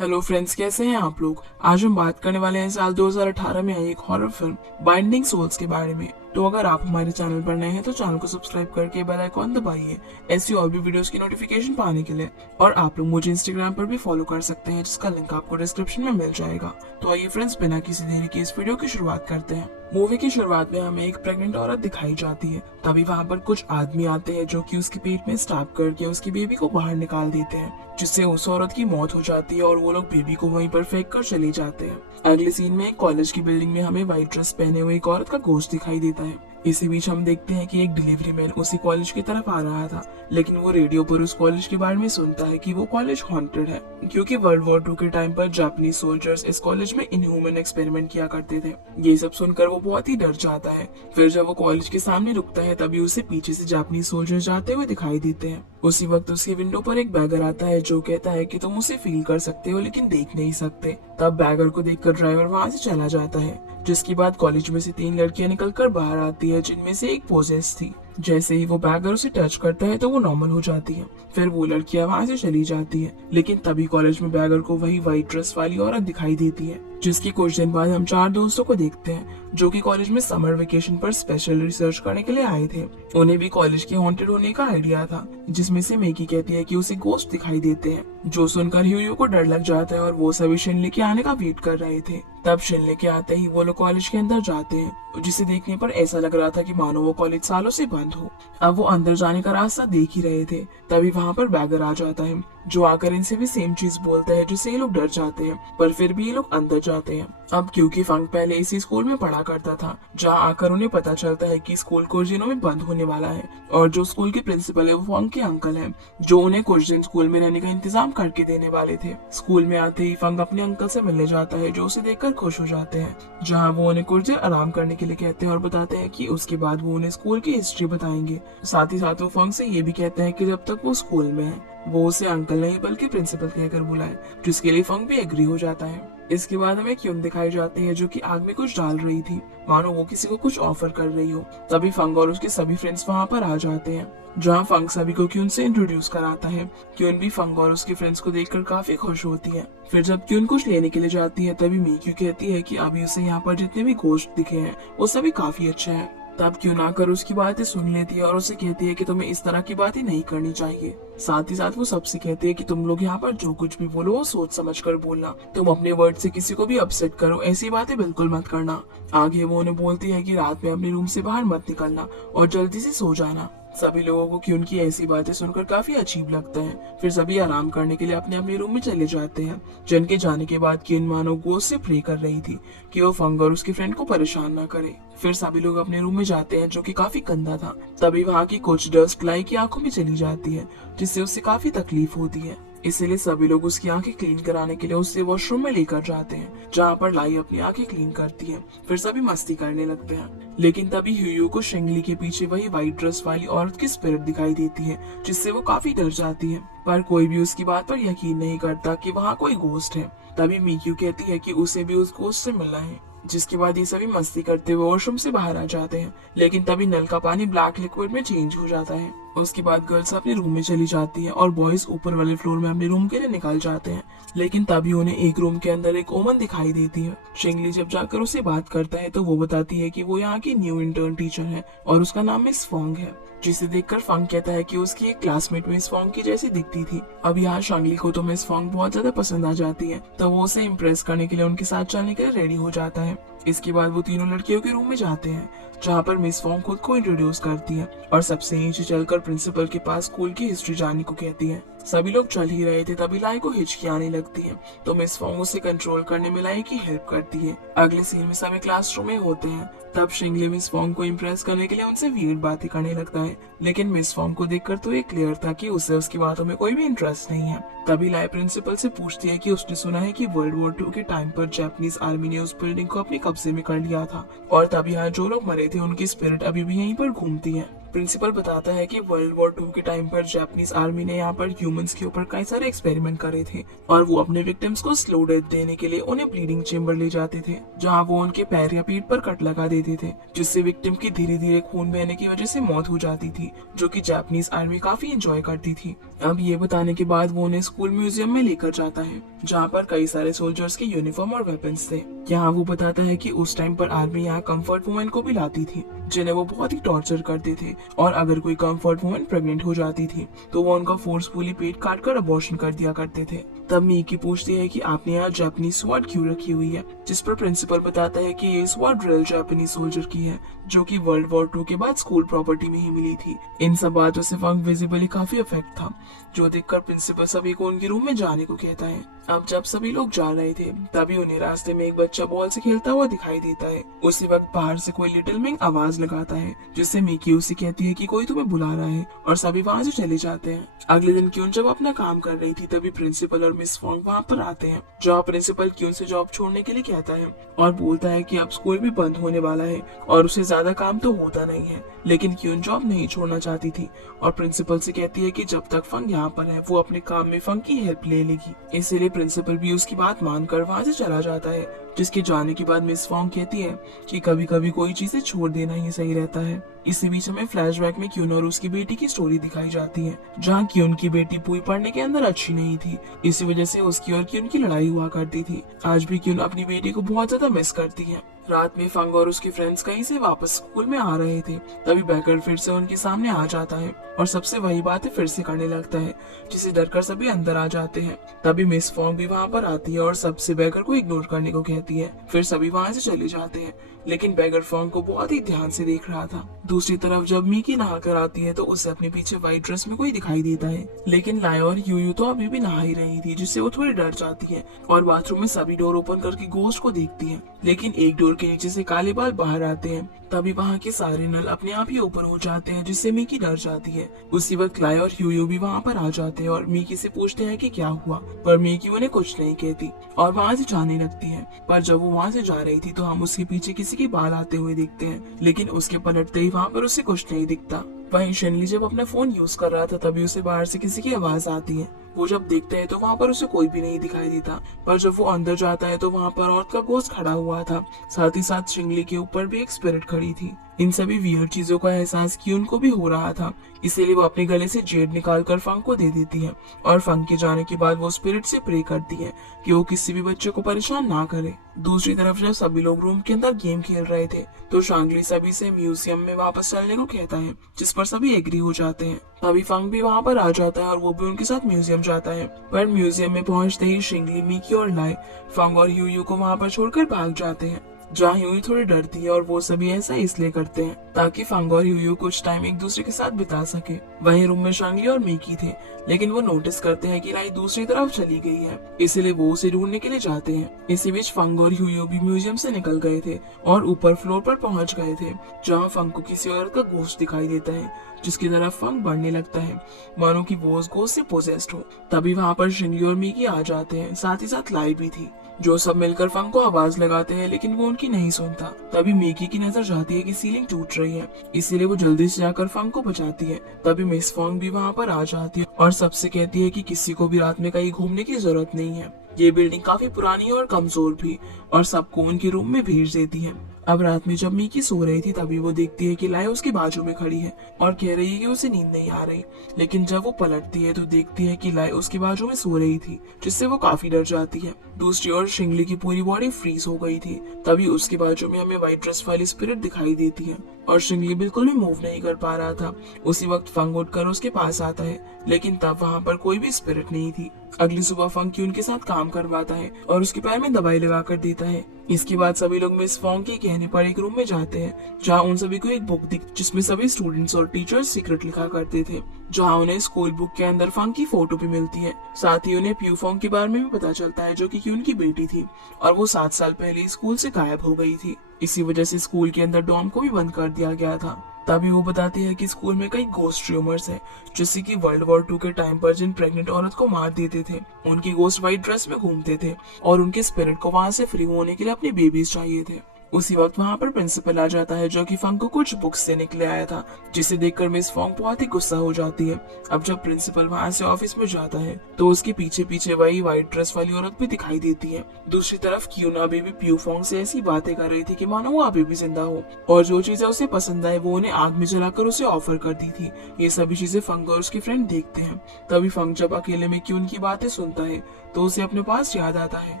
Hello friends, कैसे हैं आप लोग। आज हम बात करने वाले हैं साल 2018 में आई एक हॉरर फिल्म बाइंडिंग सोल्स के बारे में। तो अगर आप हमारे चैनल पर नए हैं तो चैनल को सब्सक्राइब करके बेल आइकॉन दबाइए ऐसी और भी वीडियोस की नोटिफिकेशन पाने के लिए। और आप लोग मुझे इंस्टाग्राम पर भी फॉलो कर सकते हैं, जिसका लिंक आपको डिस्क्रिप्शन में मिल जाएगा। तो आइए फ्रेंड्स, बिना किसी देरी के इस वीडियो की शुरुआत करते हैं। मूवी की शुरुआत में हमें एक प्रेग्नेंट औरत दिखाई जाती है। तभी वहाँ पर कुछ आदमी आते हैं जो कि उसके पेट में स्टैब करके उसकी बेबी को बाहर निकाल देते हैं, जिससे उस औरत की मौत हो जाती है और वो लोग बेबी को वहीं पर फेंक कर चले जाते हैं। अगले सीन में एक कॉलेज की बिल्डिंग में हमें व्हाइट ड्रेस पहने हुए एक औरत का गोश्त दिखाई देता है। इसी बीच हम देखते हैं कि एक डिलीवरी मैन उसी कॉलेज की तरफ आ रहा था, लेकिन वो रेडियो पर उस कॉलेज के बारे में सुनता है कि वो कॉलेज हॉन्टेड है, क्योंकि वर्ल्ड वॉर 2 के टाइम पर जापानीज सोल्जर्स इस कॉलेज में इनह्यूमन एक्सपेरिमेंट किया करते थे। ये सब सुनकर वो बहुत ही डर जाता है। फिर जब वो कॉलेज के सामने रुकता है तभी उसे पीछे से जापानीज सोल्जर्स जाते हुए दिखाई देते हैं। उसी वक्त उसकी विंडो पर एक बैगर आता है जो कहता है कि तुम उसे फील कर सकते हो लेकिन देख नहीं सकते। तब बैगर को देखकर ड्राइवर वहाँ से चला जाता है, जिसके बाद कॉलेज में से 3 लड़कियां निकलकर बाहर आती है, जिनमें से एक पोजेस थी। जैसे ही वो बैगर उसे टच करता है तो वो नॉर्मल हो जाती है। फिर वो लड़कियां वहाँ से चली जाती है, लेकिन तभी कॉलेज में बैगर को वही व्हाइट ड्रेस वाली औरत दिखाई देती है, जिसकी कुछ दिन बाद हम 4 दोस्तों को देखते हैं जो कि कॉलेज में समर वेकेशन पर स्पेशल रिसर्च करने के लिए आए थे। उन्हें भी कॉलेज के हॉन्टेड होने का आइडिया था, जिसमें से मेगी कहती है कि उसे गोस्ट दिखाई देते हैं, जो सुनकर ह्यूयू को डर लग जाता है और वो सभी शिनले के आने का वेट कर रहे थे। तब शिनले के आते ही वो लोग कॉलेज के अंदर जाते हैं, जिसे देखने पर ऐसा लग रहा था कि मानो वो कॉलेज सालों से बंद हो। अब वो अंदर जाने का रास्ता देख ही रहे थे, तभी वहाँ पर बैगर आ जाता है, जो आकर इनसे भी सेम चीज बोलता है, जिससे ये लोग डर जाते हैं, पर फिर भी ये लोग अंदर जाते हैं। अब क्योंकि फंक पहले इसी स्कूल में पढ़ा करता था, जहाँ आकर उन्हें पता चलता है कि स्कूल कुछ दिनों में बंद होने वाला है, और जो स्कूल के प्रिंसिपल है वो फंक के अंकल हैं, जो उन्हें कुछ दिन स्कूल में रहने का इंतजाम करके देने वाले थे। स्कूल में आते ही फंक अपने अंकल से मिलने जाता है, जो उसे देखकर खुश हो जाते हैं, जहाँ वो उन्हें कुछ देर आराम करने के लिए कहते हैं और बताते हैं कि उसके बाद वो उन्हें स्कूल की हिस्ट्री बताएंगे। साथ ही साथ वो फंक से ये भी कहते हैं कि जब तक वो स्कूल में है वो उसे अंकल नहीं बल्कि प्रिंसिपल कहकर बुलाए, जिसके लिए फंक भी एग्री हो जाता है। इसके बाद हमें क्यून दिखाई जाती है, जो कि आग में कुछ डाल रही थी, मानो वो किसी को कुछ ऑफर कर रही हो। तभी फंक और उसके सभी फ्रेंड्स वहाँ पर आ जाते हैं, जहाँ फंक सभी को क्यून से इंट्रोड्यूस कराता है। क्यून भी फंक और उसके फ्रेंड्स को देखकर काफी खुश होती है। फिर जब क्यून कुछ लेने के लिए जाती है तभी मीक्यू कहती है कि अभी उसे यहाँ पर जितने भी गोश्त दिखे हैं वो सभी काफी अच्छे हैं। तब क्यून आकर उसकी बातें सुन लेती है और उसे कहती है कि तुम्हें इस तरह की बातें नहीं करनी चाहिए। साथ ही साथ वो सबसे कहती है कि तुम लोग यहाँ पर जो कुछ भी बोलो वो सोच समझ कर बोलना, तुम अपने वर्ड से किसी को भी अपसेट करो, ऐसी बातें बिल्कुल मत करना। आगे वो उन्हें बोलती है कि रात में अपने रूम से बाहर मत निकलना और जल्दी से सो जाना। सभी लोगों को क्यून की ऐसी बातें सुनकर काफी अजीब लगता है। फिर सभी आराम करने के लिए अपने अपने रूम में चले जाते हैं। जन के जाने के बाद क्यून मानो गोस्ट से प्रे कर रही थी कि वो फंग और उसके फ्रेंड को परेशान ना करे। फिर सभी लोग अपने रूम में जाते हैं, जो कि काफी गंदा था। तभी वहाँ की कुछ डस्ट लाई की आंखों में चली जाती है, जिससे उससे काफी तकलीफ होती है। इसीलिए सभी लोग उसकी आंखें क्लीन कराने के लिए उसे वॉशरूम में लेकर जाते हैं, जहाँ पर लाई अपनी आंखें क्लीन करती है। फिर सभी मस्ती करने लगते हैं, लेकिन तभी ह्यूयू को शेंगली के पीछे वही व्हाइट ड्रेस वाली औरत की स्पिरिट दिखाई देती है, जिससे वो काफी डर जाती है। पर कोई भी उसकी बात पर यकीन नहीं करता कि वहाँ कोई गोस्ट है। तभी मीक्यू कहती है कि उसे भी उस गोस्ट से मिलना है, जिसके बाद ये सभी मस्ती करते हुए वॉशरूम से बाहर आ जाते हैं। लेकिन तभी नल का पानी ब्लैक लिक्विड में चेंज हो जाता है। उसके बाद गर्ल्स अपने रूम में चली जाती है और बॉयज ऊपर वाले फ्लोर में अपने रूम के लिए निकल जाते हैं। लेकिन तभी उन्हें एक रूम के अंदर एक ओमन दिखाई देती है। शेंगली जब जाकर उसे बात करता है तो वो बताती है कि वो यहाँ की न्यू इंटर्न टीचर है और उसका नाम मिस फॉन्ग है, जिसे देखकर फंग कहता है कि उसकी एक क्लासमेट मिस फॉन्ग की जैसी दिखती थी। अब यहाँ शेंगली को तो मिस फॉन्ग बहुत ज्यादा पसंद आ जाती है, तो वो उसे इम्प्रेस करने के लिए उनके साथ चलने के लिए रेडी हो जाता है। इसके बाद वो तीनों लड़कियों के रूम में जाते हैं, जहाँ पर मिस फॉन्ग खुद को इंट्रोड्यूस करती है और सबसे नीचे चलकर प्रिंसिपल के पास स्कूल की हिस्ट्री जानने को कहती है। सभी लोग चल ही रहे थे तभी लाई को हिचकी आने लगती है, तो मिस फॉन्ग उसे कंट्रोल करने में लाई की हेल्प करती है। अगले सीन में सभी क्लासरूम में होते हैं। तब शिंगले मिस फॉन्ग को इम्प्रेस करने के लिए उनसे वियर्ड बातें करने लगता है, लेकिन मिस फॉन्ग को देखकर तो ये क्लियर था कि उसे उसकी बातों में कोई भी इंटरेस्ट नहीं है। तभी लाई प्रिंसिपल से पूछती है कि उसने सुना है कि वर्ल्ड वॉर 2 के टाइम पर जापानीज आर्मी ने उस बिल्डिंग को अपने कब्जे में कर लिया था, और तभी यहाँ जो लोग मरे थे उनकी स्पिरिट अभी भी यहीं पर घूमती है। प्रिंसिपल बताता है कि वर्ल्ड वॉर 2 के टाइम पर जापानीज आर्मी ने यहाँ पर ह्यूमंस के ऊपर कई सारे एक्सपेरिमेंट करे थे, और वो अपने विक्टिम्स को स्लो डेथ देने के लिए उन्हें ब्लीडिंग चेम्बर ले जाते थे, जहाँ वो उनके पैर या पीठ पर कट लगा देते देते थे, जिससे विक्टिम की धीरे धीरे खून बहने की वजह से मौत हो जाती थी, जो कि जापानीज आर्मी काफी एंजॉय करती थी। अब ये बताने के बाद वो उन्हें स्कूल म्यूजियम में लेकर जाता है, जहाँ पर कई सारे सोल्जर्स के यूनिफॉर्म और वेपन्स थे। यहाँ वो बताता है कि उस टाइम पर आर्मी यहाँ कम्फर्ट वुमेन को भी लाती थी, जिन्हें वो बहुत ही टॉर्चर करते थे, और अगर कोई कम्फर्ट वुमेन प्रेग्नेंट हो जाती थी तो वो उनका फोर्सफुली पेट काट कर अबॉर्शन कर दिया करते थे। तब मीकी पूछती है कि आपने यहाँ जापानीज स्वॉर्ड क्यों रखी हुई है, जिस पर प्रिंसिपल बताता है कि ये स्वॉर्ड रियल जापानीज सोल्जर की है, जो कि वर्ल्ड वॉर 2 के बाद स्कूल प्रॉपर्टी में ही मिली थी। इन सब बातों से फंक विजिबली काफी अफेक्ट था, जो देखकर प्रिंसिपल सभी को उनके रूम में जाने को कहता है। अब जब सभी लोग जा रहे थे तभी उन्हें रास्ते में एक बच्चा बॉल से खेलता हुआ दिखाई देता है। उसी वक्त बाहर से कोई लिटिल मिंग आवाज लगाता है, जिससे मिकी उसे कहती है कि कोई तुम्हें बुला रहा है, और सभी वहाँ से चले जाते हैं। अगले दिन क्यून जब अपना काम कर रही थी तभी प्रिंसिपल और मिस फॉन्ग वहाँ पर आते हैं, जहाँ प्रिंसिपल क्यून से जॉब छोड़ने के लिए कहता है और बोलता है कि अब स्कूल भी बंद होने वाला है और उसे ज्यादा काम तो होता नहीं है। लेकिन क्यून जॉब नहीं छोड़ना चाहती थी और प्रिंसिपल से कहती है कि जब तक फंग यहाँ पर है वो अपने काम में फंग की हेल्प ले लेगी। इसीलिए प्रिंसिपल भी उसकी बात मानकर वहाँ से चला जाता है, जिसके जाने के बाद मिस फॉन्ग कहती है कि कभी कभी कोई चीजें छोड़ देना ही सही रहता है। इसी बीच हमें फ्लैशबैक में क्यून और उसकी बेटी की स्टोरी दिखाई जाती है, जहाँ क्यून की बेटी पूरी पढ़ने के अंदर अच्छी नहीं थी, इसी वजह से उसकी और क्यून की लड़ाई हुआ करती थी। आज भी क्यून अपनी बेटी को बहुत ज्यादा मिस करती है। रात में फंग और उसके फ्रेंड्स कहीं से वापस स्कूल में आ रहे थे, तभी बैकर फिर से उनके सामने आ जाता है और सबसे वही बातें फिर से करने लगता है, जिसे डरकर सभी अंदर आ जाते हैं। तभी मिस फॉन्ग भी वहाँ पर आती है और सबसे बैकर को इग्नोर करने को कहती है। फिर सभी वहाँ से चले जाते हैं, लेकिन बैगर फॉन्ग को बहुत ही ध्यान से देख रहा था। दूसरी तरफ जब मीकी नहा कर आती है तो उसे अपने पीछे व्हाइट ड्रेस में कोई दिखाई देता है, लेकिन लाई और यूयू तो अभी भी नहा ही रही थी, जिससे वो थोड़ी डर जाती है और बाथरूम में सभी डोर ओपन करके घोस्ट को देखती है। लेकिन एक डोर के नीचे से काले बाल बाहर आते हैं, तभी वहाँ के सारे नल अपने आप ही ऊपर हो जाते हैं, जिससे मीकी डर जाती है। उसी वक्त लाई और यूयू भी वहाँ पर आ जाते हैं और मीकी से पूछते हैं कि क्या हुआ, पर मीकी उन्हें कुछ नहीं कहती और वहाँ से जाने लगती है। पर जब वो वहाँ से जा रही थी तो हम उसके पीछे किसी के बाल आते हुए देखते हैं, लेकिन उसके पलटते ही वहाँ पर उसे कुछ नहीं दिखता। वहीं शेनली जब अपना फोन यूज कर रहा था तभी उसे बाहर से किसी की आवाज आती है। वो जब देखता है तो वहाँ पर उसे कोई भी नहीं दिखाई देता, पर जब वो अंदर जाता है तो वहाँ पर औरत का घोस्ट खड़ा हुआ था, साथ ही साथ शिंगली के ऊपर भी एक स्पिरिट खड़ी थी। इन सभी वियर्ड चीजों का एहसास क्यून को भी हो रहा था, इसीलिए वो अपने गले से जेड निकालकर फंग को दे देती है और फंग के जाने के बाद वो स्पिरिट से प्रे करती है कि वो किसी भी बच्चे को परेशान ना करे। दूसरी तरफ जब सभी लोग रूम के अंदर गेम खेल रहे थे तो शांगली सभी से म्यूजियम में वापस चलने को कहता है, जिस पर सभी एग्री हो जाते हैं। तभी फंग भी वहाँ पर आ जाता है और वो भी उनके साथ म्यूजियम जाता है, पर म्यूजियम में पहुँचते ही शिंगली, मीकी और लाई फंग और यूयू को वहाँ पर छोड़कर भाग जाते हैं। जहाँ यूयू थोड़ी डरती है और वो सभी ऐसा इसलिए करते हैं ताकि फंग और यूयू कुछ टाइम एक दूसरे के साथ बिता सके। वहीं रूम में शांगली और मीकी थे, लेकिन वो नोटिस करते हैं कि लाई दूसरी तरफ चली गई है, इसीलिए वो उसे ढूंढने के लिए जाते हैं। इसी बीच फंग और यूयू भी म्यूजियम से निकल गए थे और ऊपर फ्लोर पर पहुंच गए थे, जहाँ फंग को किसी औरत का घोस्ट दिखाई देता है, जिसकी तरफ फंग बढ़ने लगता है, मानो कि वो उस घोस्ट से पोजेस्ड हो। तभी वहाँ पर शिंगली और मीकी आ जाते हैं, साथ ही साथ लाई भी थी, जो सब मिलकर फंग को आवाज लगाते हैं, लेकिन वो उनकी नहीं सुनता। तभी मीकी की नजर जाती है कि सीलिंग टूट रही है, इसीलिए वो जल्दी से जाकर फंग को बचाती है। तभी मिस फंग भी वहाँ पर आ जाती है और सबसे कहती है कि किसी को भी रात में कहीं घूमने की जरूरत नहीं है, ये बिल्डिंग काफी पुरानी और कमजोर भी, और सबको उनके रूम में भेज देती है। अब रात में जब मीकी सो रही थी तभी वो देखती है कि लाई उसके बाजू में खड़ी है और कह रही है कि उसे नींद नहीं आ रही, लेकिन जब वो पलटती है तो देखती है कि लाई उसके बाजू में सो रही थी, जिससे वो काफी डर जाती है। दूसरी ओर शिंगली की पूरी बॉडी फ्रीज हो गई थी। तभी उसके बाजू में हमें व्हाइट ड्रेस वाली स्पिरिट दिखाई देती है और शिंगली बिल्कुल भी मूव नहीं कर पा रहा था। उसी वक्त फंग उठकर उसके पास आता है, लेकिन तब वहाँ पर कोई भी स्पिरिट नहीं थी। अगली सुबह फंग क्यून के साथ काम करवाता है और उसके पैर में दवाई लगा कर देता है। इसके बाद सभी लोग मिस फंग के कहने पर एक रूम में जाते हैं, जहाँ उन सभी को एक बुक दिख जिसमें सभी स्टूडेंट्स और टीचर्स सीक्रेट लिखा करते थे, जहाँ उन्हें स्कूल बुक के अंदर फंग की फोटो भी मिलती है। साथ ही उन्हें प्यू फंग के बारे में भी पता चलता है, जो कि क्यून की बेटी थी और वो 7 साल पहले स्कूल से गायब हो गई थी। इसी वजह से स्कूल के अंदर डॉम को भी बंद कर दिया गया था। तभी वो बताती है कि स्कूल में कई घोस्ट रूमर्स हैं, जैसे कि वर्ल्ड वॉर 2 के टाइम पर जिन प्रेग्नेंट औरत को मार देते थे उनकी घोस्ट व्हाइट ड्रेस में घूमते थे और उनके स्पिरिट को वहाँ से फ्री होने के लिए अपने बेबीज चाहिए थे। उसी वक्त वहाँ पर प्रिंसिपल आ जाता है, जो कि फंग को कुछ बुक्स से निकले आया था, जिसे देखकर मिस फंग बहुत ही गुस्सा हो जाती है। अब जब प्रिंसिपल वहाँ से ऑफिस में जाता है तो उसके पीछे पीछे वही व्हाइट ड्रेस वाली औरत भी दिखाई देती है। दूसरी तरफ क्यून अभी भी प्यू फंग से ऐसी बातें कर रही थी कि मानो वो अभी भी जिंदा हो, और जो चीजें उसे पसंद आए वो उन्हें आग में जलाकर उसे ऑफर कर दी थी। ये सभी चीजें फंग और उसके फ्रेंड देखते हैं। तभी फंग जब अकेले में क्यून की बातें सुनता है तो उसे अपने पास याद आता है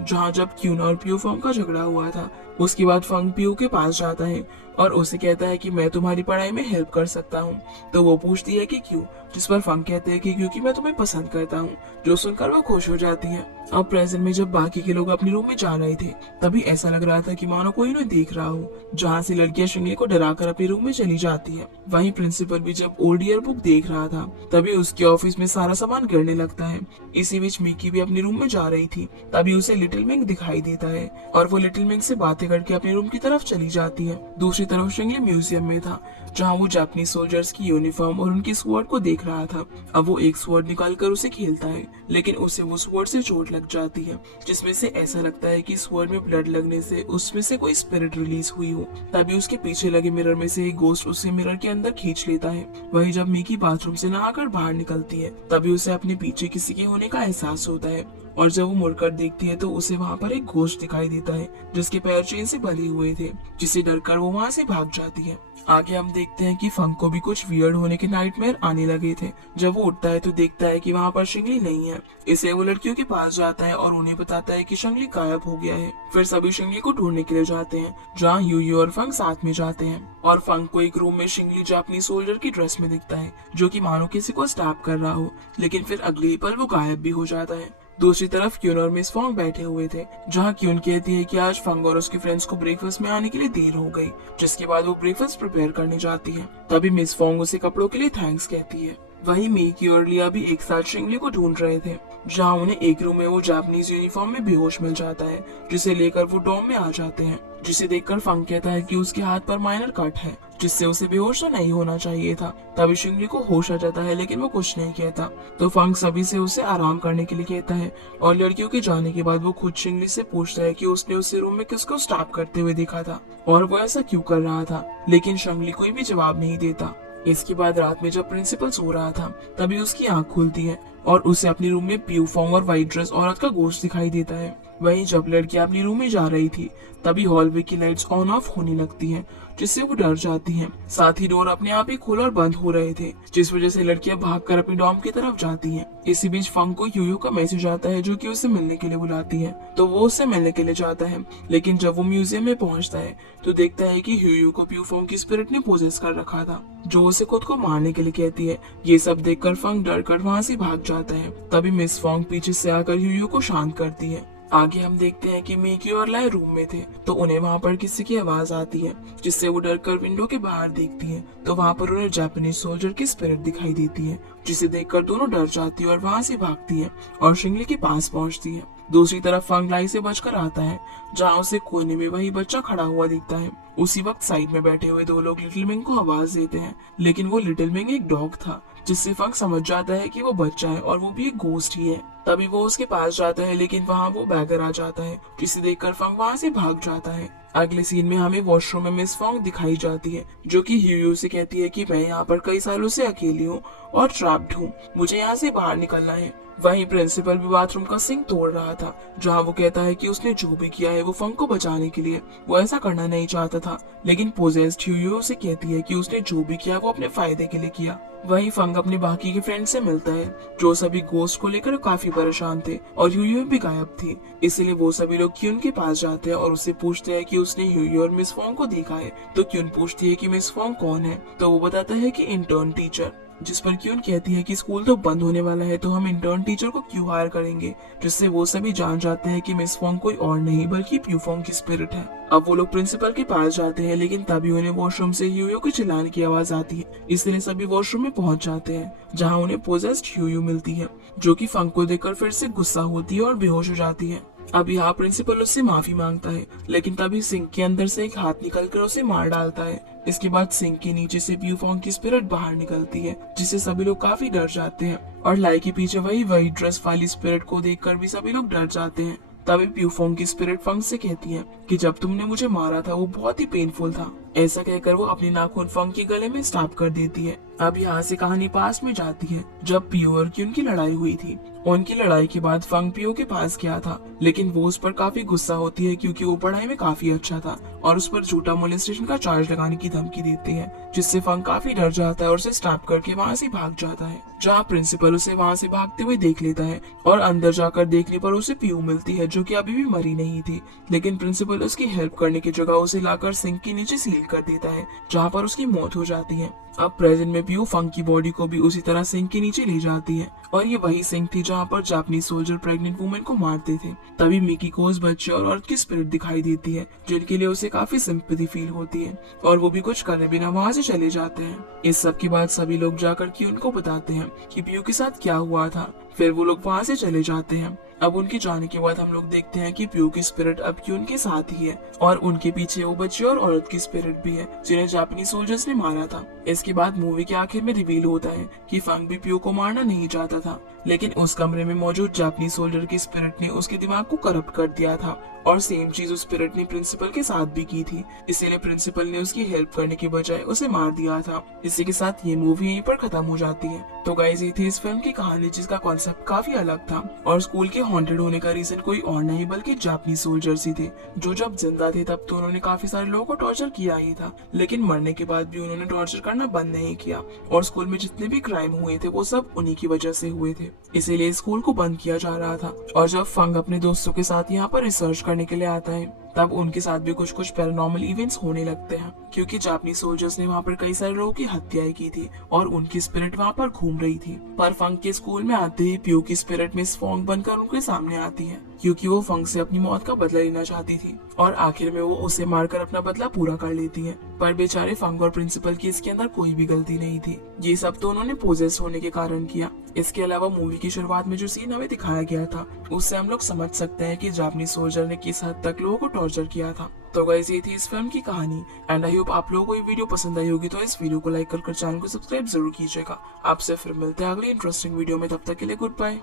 जहाँ जब क्यून और प्यू फंग का झगड़ा हुआ था। उसके बाद फंग प्यू के पास जाता है और उसे कहता है कि मैं तुम्हारी पढ़ाई में हेल्प कर सकता हूँ। तो वो पूछती है कि क्यों, जिस पर फंग कहते हैं कि क्योंकि मैं तुम्हें पसंद करता हूँ, जो सुनकर वो खुश हो जाती है। अब प्रेजेंट में जब बाकी के लोग अपने रूम में जा रहे थे तभी ऐसा लग रहा था कि मानो कोई उन्हें देख रहा हो, जहाँ से लड़कियां शिंगली को डराकर अपने रूम में चली जाती है। वहीं प्रिंसिपल भी जब ओल्ड ईयर बुक देख रहा था तभी उसके ऑफिस में सारा सामान गिरने लगता है। इसी बीच मिकी भी अपने रूम में जा रही थी, तभी उसे लिटिल मिंग दिखाई देता है और वो लिटिल मिंग से बातें करके अपने रूम की तरफ चली जाती है। दूसरी तरफ शिंगली म्यूजियम में था, जहाँ वो जापानीज सोल्जर्स की यूनिफॉर्म और उनकी स्वॉर्ड को देख रहा था। अब वो एक स्वॉर्ड निकालकर उसे खेलता है, लेकिन उसे वो स्वॉर्ड से चोट लग जाती है, जिसमें से ऐसा लगता है कि स्वॉर्ड में ब्लड लगने से उसमें से कोई स्पिरिट रिलीज हुई हो। तभी उसके पीछे लगे मिरर में से एक गोस्ट उसे मिरर के अंदर खींच लेता है। वही जब मिकी बाथरूम से नहाकर बाहर निकलती है तभी उसे अपने पीछे किसी के होने का एहसास होता है, और जब वो मुड़कर देखती है तो उसे वहाँ पर एक घोस्ट दिखाई देता है जिसके पैर चेन से बंधे हुए थे, जिसे डरकर वो वहाँ से भाग जाती है। आगे हम देखते हैं कि फंग को भी कुछ वियर्ड होने के नाइटमेयर आने लगे थे। जब वो उठता है तो देखता है कि वहाँ पर शिंगली नहीं है। इसलिए वो लड़कियों के पास जाता है और उन्हें बताता है कि शिंगली गायब हो गया है। फिर सभी शिंगली को ढूंढने के लिए जाते हैं, जहाँ यूयू और फंग साथ में जाते हैं, और फंग को एक रूम में शिंगली जापानीज सोल्जर की ड्रेस में दिखता है, जो कि मानो किसी को स्टैप कर रहा हो, लेकिन फिर अगले ही पल वो गायब भी हो जाता है। दूसरी तरफ क्यून और मिस फंग बैठे हुए थे, जहाँ क्यून कहती है कि आज फंग और उसके फ्रेंड्स को ब्रेकफास्ट में आने के लिए देर हो गई, जिसके बाद वो ब्रेकफास्ट प्रिपेयर करने जाती है। तभी मिस फंग उसे कपड़ों के लिए थैंक्स कहती है। वहीं मिकी और लिया भी एक साथ शिंगली को ढूंढ रहे थे, जहाँ उन्हें एक रूम में वो जापानीज यूनिफॉर्म में बेहोश मिल जाता है, जिसे लेकर वो डॉम में आ जाते हैं, जिसे देखकर फंग कहता है कि उसके हाथ पर माइनर कट है, जिससे उसे बेहोश तो नहीं होना चाहिए था। तभी शिंगली को होश आ जाता है, लेकिन वो कुछ नहीं कहता। तो फंग सभी से उसे आराम करने के लिए कहता है, और लड़कियों के जाने के बाद वो खुद शिंगली से पूछता है कि उसने उसे रूम में किसको स्टॉप करते हुए देखा था और वो ऐसा क्यों कर रहा था, लेकिन शिंगली कोई भी जवाब नहीं देता। इसके बाद रात में जब प्रिंसिपल सो रहा था तभी उसकी आंख खुलती है और उसे अपने रूम में प्यू फंग और व्हाइट ड्रेस औरत का गोश्त दिखाई देता है। वहीं जब लड़कियां अपनी रूम में जा रही थी तभी हॉलवे की लाइट्स ऑन ऑफ होने लगती हैं, जिससे वो डर जाती हैं। साथ ही डोर अपने आप ही खोल और बंद हो रहे थे, जिस वजह से लड़कियां भागकर अपनी डॉर्म की तरफ जाती हैं। इसी बीच फंग को यूयू का मैसेज आता है, जो कि उसे मिलने के लिए बुलाती है। तो वो उससे मिलने के लिए जाता है, लेकिन जब वो म्यूजियम में पहुंचता है तो देखता है कि यूयू को प्यू फंग की स्पिरिट ने पोजेस कर रखा था, जो उसे खुद को मारने के लिए कहती है। ये सब देखकर फंग डर कर वहाँ से भाग जाता है। तभी मिस फंग पीछे से आकर यूयू को शांत करती है। आगे हम देखते हैं कि मिकी और लाई रूम में थे, तो उन्हें वहाँ पर किसी की आवाज आती है, जिससे वो डरकर विंडो के बाहर देखती है। तो वहाँ पर उन्हें जापानीज सोल्जर की स्पिरिट दिखाई देती है, जिसे देखकर दोनों डर जाती है और वहाँ से भागती है और शिंगली के पास पहुँचती है। दूसरी तरफ फंग लाई से बचकर आता है, जहाँ उसे कोने में वही बच्चा खड़ा हुआ दिखता है। उसी वक्त साइड में बैठे हुए दो लोग लिटिल मिंग को आवाज देते हैं, लेकिन वो लिटिल मिंग एक डॉग था, जिससे फंग समझ जाता है कि वो बच्चा है और वो भी एक गोस्ट ही है। तभी वो उसके पास जाता है, लेकिन वहाँ वो बैगर आ जाता है, जिसे देखकर फंग वहाँ से भाग जाता है। अगले सीन में हमें वॉशरूम में मिस फंग दिखाई जाती है, जो कि यूयू से कहती है कि मैं यहाँ पर कई सालों से अकेली हूँ और ट्रैप्ड हूँ, मुझे यहाँ से बाहर निकलना है। वहीं प्रिंसिपल भी बाथरूम का सिंक तोड़ रहा था, जहाँ वो कहता है कि उसने जो भी किया है वो फंग को बचाने के लिए, वो ऐसा करना नहीं चाहता था, लेकिन पोजेस्ड यूयू से कहती है कि उसने जो भी किया वो अपने फायदे के लिए किया। वहीं फंग अपने बाकी के फ्रेंड से मिलता है, जो सभी गोस्ट को लेकर काफी परेशान थे और यूयू भी गायब थी। इसलिए वो सभी लोग क्यून के पास जाते हैं और उससे पूछते हैं कि उसने यूयू और मिस फंग को देखा है। तो क्यून पूछती है कि मिस फंग कौन है, तो वो बताता है कि इंटर्न टीचर, जिस पर क्यून कहती है कि स्कूल तो बंद होने वाला है, तो हम इंटर्न टीचर को क्यों हायर करेंगे, जिससे वो सभी जान जाते हैं कि मिस फंग कोई और नहीं बल्कि प्यू फंग की स्पिरिट है। अब वो लोग प्रिंसिपल के पास जाते हैं, लेकिन तभी उन्हें वॉशरूम से यूयू के चिल्लाने की आवाज आती है। इसलिए सभी वॉशरूम में पहुंच जाते हैं, जहाँ उन्हें पोजेस्ड यूयू मिलती है, जो कि फंग को देखकर फिर से गुस्सा होती है और बेहोश हो जाती है। अब यहाँ प्रिंसिपल उससे माफी मांगता है, लेकिन तभी सिंक के अंदर से एक हाथ निकलकर उसे मार डालता है। इसके बाद सिंक के नीचे से प्यू फंग की स्पिरिट बाहर निकलती है, जिससे सभी लोग काफी डर जाते हैं और लाई के पीछे वही ड्रेस वाली स्पिरिट को देखकर भी सभी लोग डर जाते हैं। तभी प्यू फंग की स्पिरिट फंग से कहती है कि जब तुमने मुझे मारा था वो बहुत ही पेनफुल था। ऐसा कहकर वो अपनी नाखून फंग के गले में स्टैब कर देती है। अब यहाँ से कहानी पास में जाती है जब पियो और क्यून की लड़ाई हुई थी। उनकी लड़ाई के बाद फंग पियो के पास गया था, लेकिन वो उस पर काफी गुस्सा होती है क्योंकि वो पढ़ाई में काफी अच्छा था और उस पर झूठा मोलेस्टेशन का चार्ज लगाने की धमकी देती है, जिससे फंग काफी डर जाता है और उसे स्टैब करके वहाँ से भाग जाता है। जहाँ प्रिंसिपल उसे वहाँ से भागते हुए देख लेता है और अंदर जाकर देखने पर उसे पियो मिलती है जो कि अभी भी मरी नहीं थी, लेकिन प्रिंसिपल उसकी हेल्प करने की जगह उसे लाकर सिंक के नीचे सील कर देता है जहाँ पर उसकी मौत हो जाती है। अब प्रेजेंट में पियो फंग की बॉडी को भी उसी तरह सिंक के नीचे ले जाती है और ये वही सिंक थी जहाँ पर जापानीज सोल्जर प्रेग्नेंट वुमेन को मारते थे। तभी मिकी को उस बच्चे और औरत की स्पिरिट दिखाई देती है जिनके लिए उसे काफी सिंपैथी फील होती है और वो भी कुछ करे बिना वहाँ से चले जाते हैं। इस सब के बाद सभी लोग जाकर क्यून को बताते हैं कि पियो के साथ क्या हुआ था। फिर वो लोग वहाँ से चले जाते हैं। अब उनके जाने के बाद हम लोग देखते हैं कि पियो की स्पिरिट अब क्यून के साथ ही है और उनके पीछे वो बच्चे और औरत की स्पिरिट भी है जिन्हें जापानीज सोल्जर्स ने मारा था। इसके बाद मूवी के आखिर में रिवील होता है कि फंग भी पियो को मारना नहीं चाहता था, लेकिन उस कमरे में मौजूद जापानीज सोल्जर की स्पिरिट ने उसके दिमाग को करप्ट कर दिया था और सेम चीज उस स्पिरिट ने प्रिंसिपल के साथ भी की थी। इसीलिए प्रिंसिपल ने उसकी हेल्प करने के बजाय उसे मार दिया था। इसी के साथ ये मूवी यहीं पर खत्म हो जाती है। तो गाइस ये थी इस फिल्म की कहानी जिसका कॉन्सेप्ट काफी अलग था और स्कूल के हॉन्टेड होने का रीजन कोई और नहीं बल्कि जापानीज सोल्जर्स ही थे जो जब जिंदा थे तब तो उन्होंने काफी सारे लोगों को टॉर्चर किया ही था, लेकिन मरने के बाद भी उन्होंने टॉर्चर करना बंद नहीं किया और स्कूल में जितने भी क्राइम हुए थे वो सब उन्हीं की वजह से हुए थे। इसीलिए स्कूल को बंद किया जा रहा था। और जब फंग अपने दोस्तों के साथ यहाँ पर रिसर्च करने के लिए आता है तब उनके साथ भी कुछ पैरानॉर्मल इवेंट्स होने लगते हैं क्योंकि जापानीज सोल्जर्स ने वहाँ पर कई सारे लोगों की हत्याएं की थी और उनकी स्पिरिट वहाँ पर घूम रही थी। पर फंग के स्कूल में आते ही पियो की स्पिरिट मिस फोंग बनकर उनके सामने आती है क्योंकि वो फंग से अपनी मौत का बदला लेना चाहती थी और आखिर में वो उसे मारकर अपना बदला पूरा कर लेती है। पर बेचारे फंग और प्रिंसिपल की इसके अंदर कोई भी गलती नहीं थी, ये सब तो उन्होंने पोजेस होने के कारण किया। इसके अलावा मूवी की शुरुआत में जो सीन हमें दिखाया गया था उससे हम लोग समझ सकते हैं कि जापानीज सोल्जर ने किस हद तक लोगों को टॉर्चर किया था। तो गाइस ये थी इस फिल्म की कहानी एंड आई होप आप लोगों को ये वीडियो पसंद आई होगी। तो इस वीडियो को लाइक कर चैनल को सब्सक्राइब जरूर कीजिएगा। आपसे फिर मिलते हैं अगली इंटरेस्टिंग वीडियो में, तब तक के लिए गुड बाय।